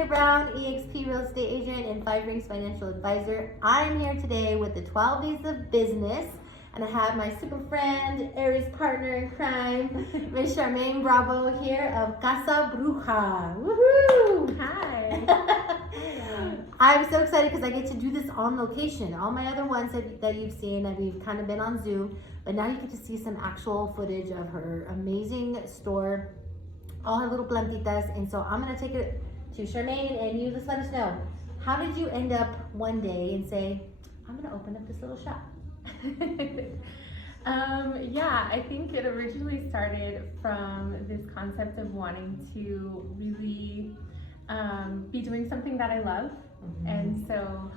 BJ Brown, EXP Real Estate Agent and 5 Rings Financial Advisor. I'm here today with the 12 Days of Business, and I have my super friend, Aries partner in crime, Miss Charmain Brabo here of Casa Brewja. Woohoo! Hi. I'm so excited because I get to do this on location. All my other ones that you've seen, that we've kind of been on Zoom, but now you get to see some actual footage of her amazing store, all her little plantitas. And so I'm gonna take it to Charmain, and you just let us know, how did you end up one day and say, I'm gonna open up this little shop? Yeah, I think it originally started from this concept of wanting to really be doing something that I love. Mm-hmm. And so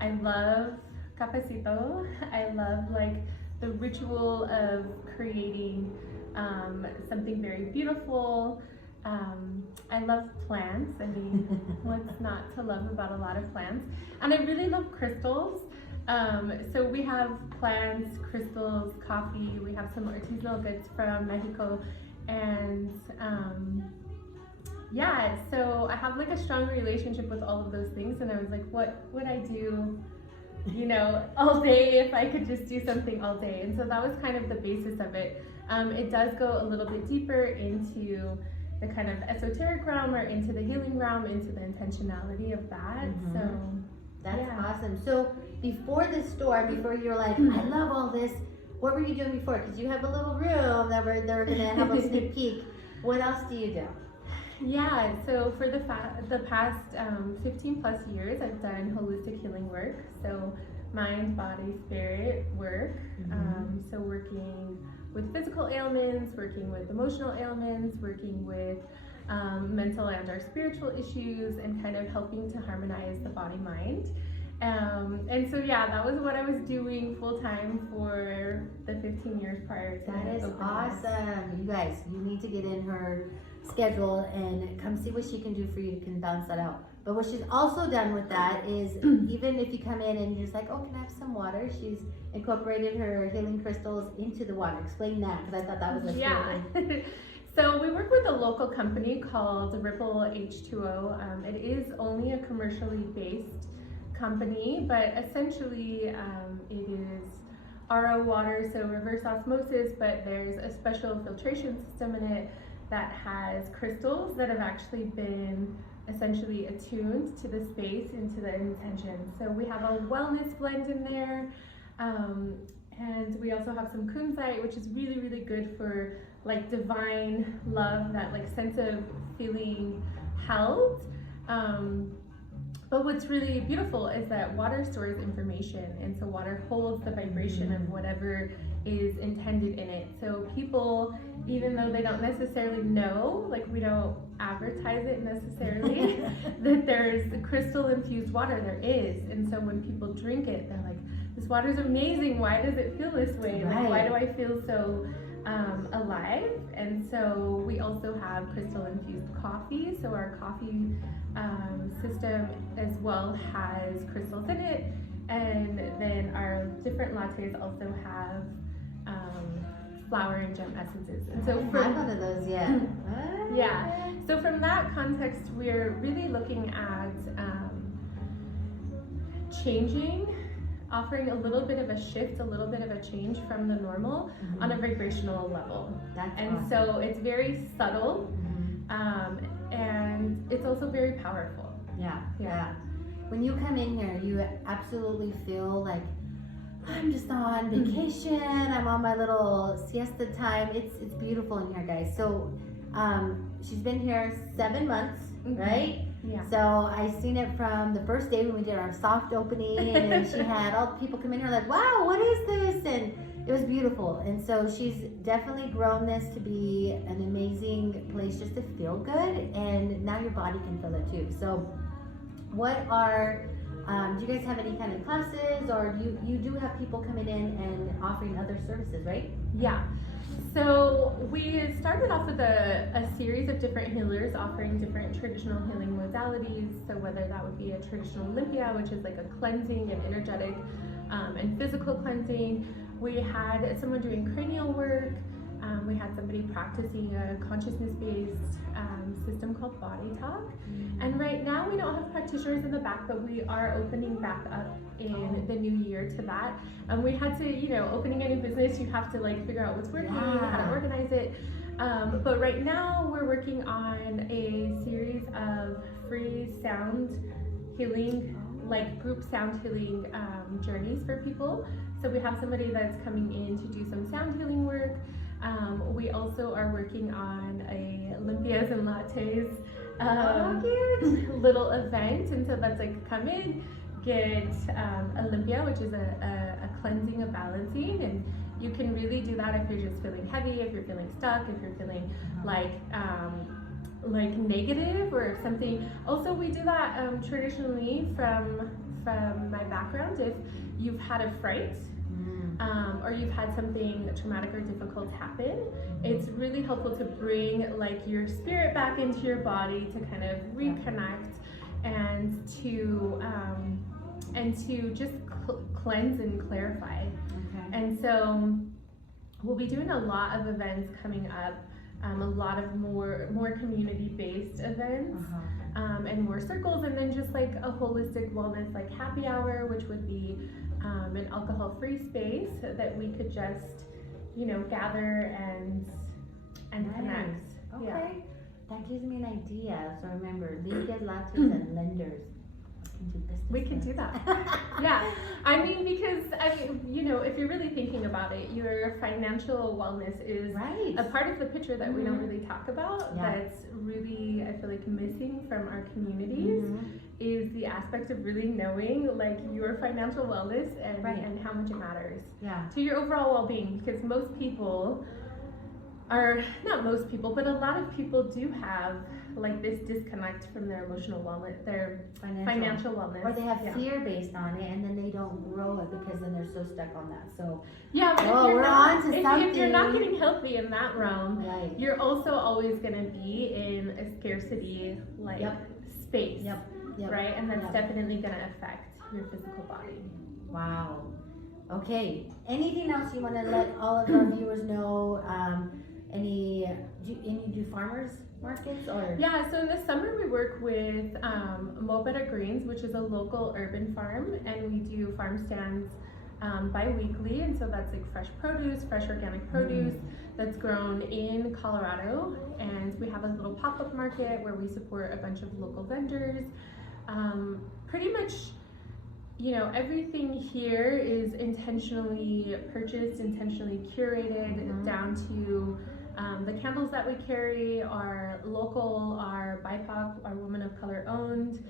I love cafecito. I love like the ritual of creating something very beautiful. I love plants. I mean, what's not to love about a lot of plants? And I really love crystals. So we have plants, crystals, coffee. We have some artisanal goods from Mexico, and yeah, so I have like a strong relationship with all of those things, and I was like, what would I do, you know, all day if I could just do something all day? And so that was kind of the basis of it. It does go a little bit deeper into the kind of esoteric realm, or into the healing realm, into the intentionality of that. Mm-hmm. So that's yeah. awesome. So before the store, before you're like, I love all this, what were you doing before? Because you have a little room that we're gonna have a sneak peek. What else do you do? Yeah, so for the past 15 plus years, I've done holistic healing work. So mind, body, spirit work. Mm-hmm. So working with physical ailments, working with emotional ailments, working with mental and our spiritual issues, and kind of helping to harmonize the body-mind. And so yeah, that was what I was doing full time for the 15 years prior to that. Is awesome. You guys, you need to get in her schedule and come see what she can do for you. Can bounce that out. But what she's also done with that is, even if you come in and you're just like, oh, can I have some water? She's incorporated her healing crystals into the water. Explain that, because I thought that was yeah. So we work with a local company called Ripple H2O. It is only a commercially based company, but essentially it is RO water, so reverse osmosis, but there's a special filtration system in it that has crystals that have actually been essentially attuned to the space and to the intention. So we have a wellness blend in there, and we also have some kunzite, which is really, really good for like divine love, that like sense of feeling held. But what's really beautiful is that water stores information, and so water holds the vibration of whatever is intended in it. So people, even though they don't necessarily know, like we don't advertise it necessarily, that there's crystal infused water, there is. And so when people drink it, they're like, this water's amazing, why does it feel this way? Right. Like, why do I feel so alive? And so we also have crystal infused coffee. So our coffee system as well has crystals in it, and then our different lattes also have flower and gem essences. And so I have one of those yet. yeah, so from that context, we're really looking at changing, offering a little bit of a shift, a little bit of a change from the normal on a vibrational level. That's and awesome. So it's very subtle, and it's also very powerful. Yeah. When you come in here, you absolutely feel like, I'm just on vacation. I'm on my little siesta time. It's beautiful in here, guys. So she's been here 7 months, right? Yeah. So I seen it from the first day when we did our soft opening, and then she had all the people come in here like, wow, what is this? And it was beautiful. And so she's definitely grown this to be an amazing place just to feel good, and now your body can feel it too. So what are do you guys have any kind of classes, or you do have people coming in and offering other services, right? Yeah. So we started off with a series of different healers offering different traditional healing modalities. So whether that would be a traditional limpia, which is like a cleansing and energetic and physical cleansing. We had someone doing cranial work. We had had somebody practicing a consciousness-based system called Body Talk. And right now we don't have practitioners in the back, but we are opening back up in the new year to that. And we had to, opening any business, you have to like figure out what's working, how to organize it. But right now we're working on a series of free sound healing, like group sound healing journeys for people. So we have somebody that's coming in to do some sound healing work. We also are working on a Olympias and Lattes little event, and so that's like come in, get Olympia, which is a cleansing, a balancing, and you can really do that if you're just feeling heavy, if you're feeling stuck, if you're feeling like negative or something. Also, we do that traditionally from my background. If you've had a fright or you've had something traumatic or difficult happen, it's really helpful to bring like your spirit back into your body to kind of reconnect and to just cleanse and clarify. And so we'll be doing a lot of events coming up, a lot of more community-based events, and more circles, and then just like a holistic wellness, like happy hour, which would be an alcohol-free space that we could just, gather and connect. Okay, that gives me an idea. So remember, Limpias, Lattes, and lenders. We can do that. Yeah, because if you're really thinking about it, your financial wellness is a part of the picture that we don't really talk about. That's really, I feel like, missing from our communities is the aspect of really knowing like your financial wellness and how much it matters to your overall well-being. Because most people not most people, but a lot of people do have like this disconnect from their emotional wellness, their financial wellness. Or they have fear based on it, and then they don't grow it because then they're so stuck on that. So but if you're not getting healthy in that realm, you're also always going to be in a scarcity space, right? And that's definitely going to affect your physical body. Wow. Okay. Anything else you want to let all of our viewers know? Do you do farmers markets or? Yeah, so in the summer we work with Mo Better Greens, which is a local urban farm, and we do farm stands bi-weekly, and so that's like fresh organic produce that's grown in Colorado, and we have a little pop-up market where we support a bunch of local vendors. Pretty much, everything here is intentionally purchased, intentionally curated, down to the candles that we carry are local, are BIPOC, are women of color owned.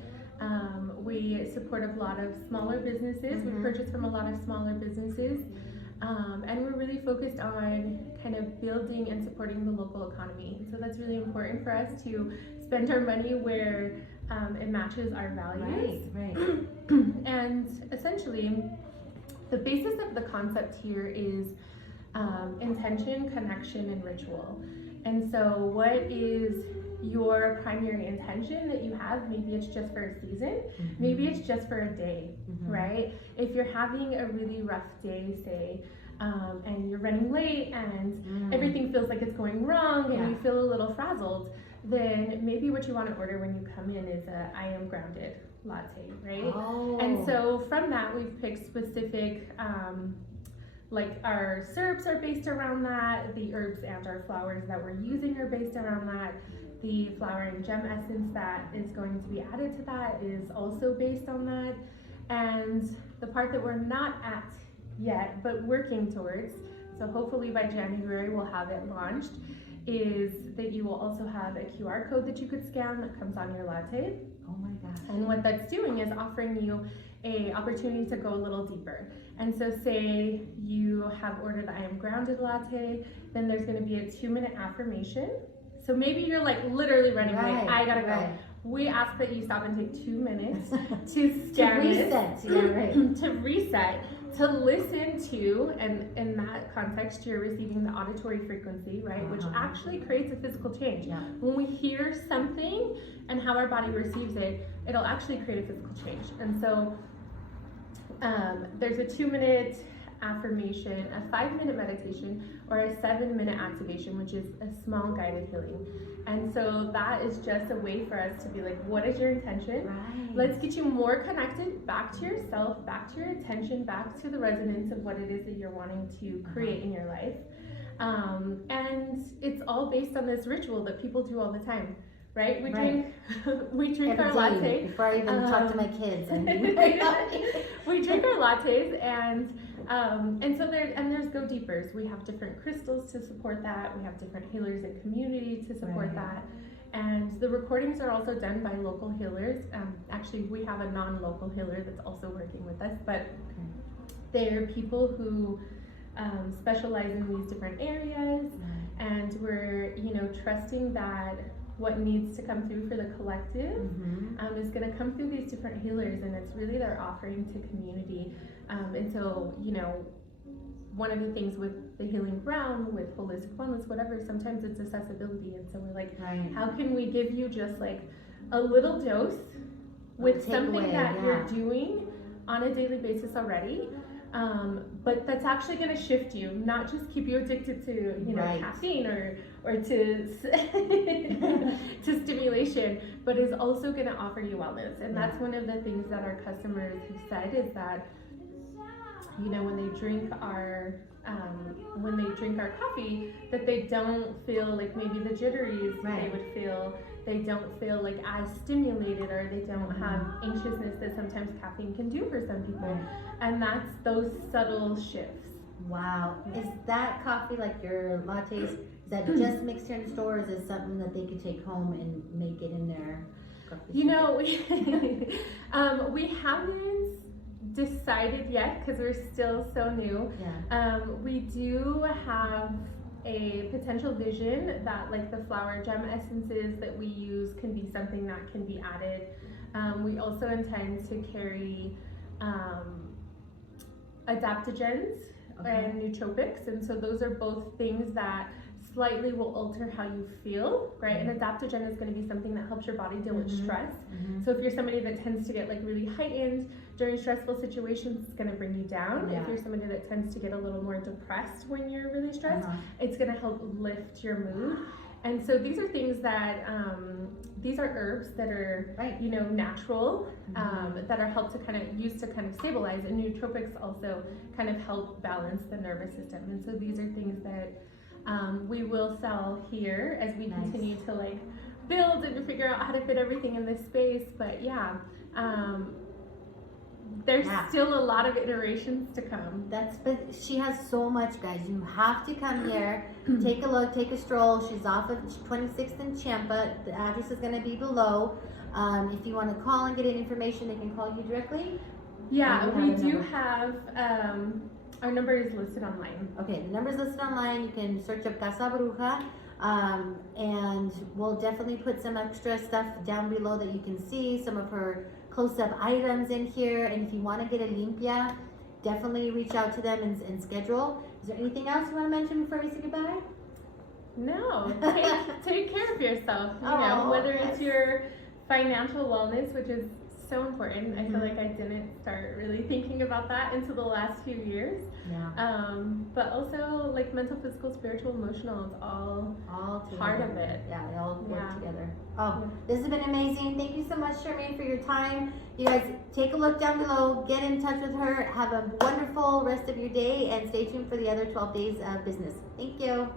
We support a lot of smaller businesses. We purchase from a lot of smaller businesses. And we're really focused on kind of building and supporting the local economy. So that's really important for us to spend our money where it matches our values. Right. And essentially, the basis of the concept here is intention, connection, and ritual. And so what is your primary intention that you have? Maybe it's just for a season, maybe it's just for a day, right? If you're having a really rough day, say, and you're running late and everything feels like it's going wrong and you feel a little frazzled, then maybe what you want to order when you come in is a I Am Grounded latte, right? And so from that, we've picked specific like our syrups are based around that, the herbs and our flowers that we're using are based around that, the flower and gem essence that is going to be added to that is also based on that, and the part that we're not at yet but working towards, so hopefully by January we'll have it launched, is that you will also have a QR code that you could scan that comes on your latte. Oh my gosh. And what that's doing is offering you a opportunity to go a little deeper. And so say you have ordered the I Am Grounded latte, then there's going to be a 2-minute affirmation. So maybe you're like literally running late, I gotta go. We ask that you stop and take 2 minutes to scan to reset, to listen to, and in that context you're receiving the auditory frequency, right, which actually creates a physical change. When we hear something and how our body receives it, it'll actually create a physical change. And so there's a 2-minute affirmation, a 5-minute meditation, or a 7-minute activation, which is a small guided healing. And so that is just a way for us to be like, what is your intention? Right. Let's get you more connected back to yourself, back to your attention, back to the resonance of what it is that you're wanting to create in your life. And it's all based on this ritual that people do all the time, right? We drink Every our day, latte before I even talk to my kids. We drink our lattes, and so there's go deepers. We have different crystals to support that. We have different healers in community to support that. And the recordings are also done by local healers. Actually, we have a non-local healer that's also working with us, but they're people who specialize in these different areas, and we're trusting that what needs to come through for the collective is going to come through these different healers, and it's really their offering to community. And so one of the things with the Healing Brown, with holistic wellness, whatever, sometimes it's accessibility, and so we're like, how can we give you just like a little dose with something that you're doing on a daily basis already, but that's actually going to shift you, not just keep you addicted to caffeine or to to stimulation, but is also going to offer you wellness. And that's one of the things that our customers have said, is that when they drink our coffee, that they don't feel like maybe the jitteries they would feel. They don't feel like as stimulated, or they don't have anxiousness that sometimes caffeine can do for some people. And that's those subtle shifts. Wow. Is that coffee, like your lattes, is that just mixed here in the store, or is it something that they could take home and make it in their coffee? We haven't decided yet, because we're still so new. We do have a potential vision that like the flower gem essences that we use can be something that can be added. We also intend to carry adaptogens and nootropics, and so those are both things that slightly will alter how you feel, right? An adaptogen is going to be something that helps your body deal with stress. So if you're somebody that tends to get like really heightened during stressful situations, it's going to bring you down. If you're somebody that tends to get a little more depressed when you're really stressed, it's going to help lift your mood. And so these are things that these are herbs that are natural, that are helped to kind of used to kind of stabilize, and nootropics also kind of help balance the nervous system. And so these are things that we will sell here as we continue to like build and to figure out how to fit everything in this space. But there's still a lot of iterations to come. But she has so much, guys. You have to come here, take a look, take a stroll. She's off of 26th and Champa. The address is going to be below. If you want to call and get any information, they can call you directly. We do have our number is listed online. Okay, the number is listed online. You can search up Casa Brewja, and we'll definitely put some extra stuff down below that you can see, some of her close-up items in here. And if you want to get a limpia, definitely reach out to them and schedule. Is there anything else you want to mention before we say goodbye? No, take care of yourself. Whether it's your financial wellness, which is so important. I feel like I didn't start really thinking about that until the last few years. But also like mental, physical, spiritual, emotional, it's all part of it. They all work together. This has been amazing. Thank you so much, Charmain, for your time. You guys, take a look down below, get in touch with her, have a wonderful rest of your day, and stay tuned for the other 12 days of business. Thank you.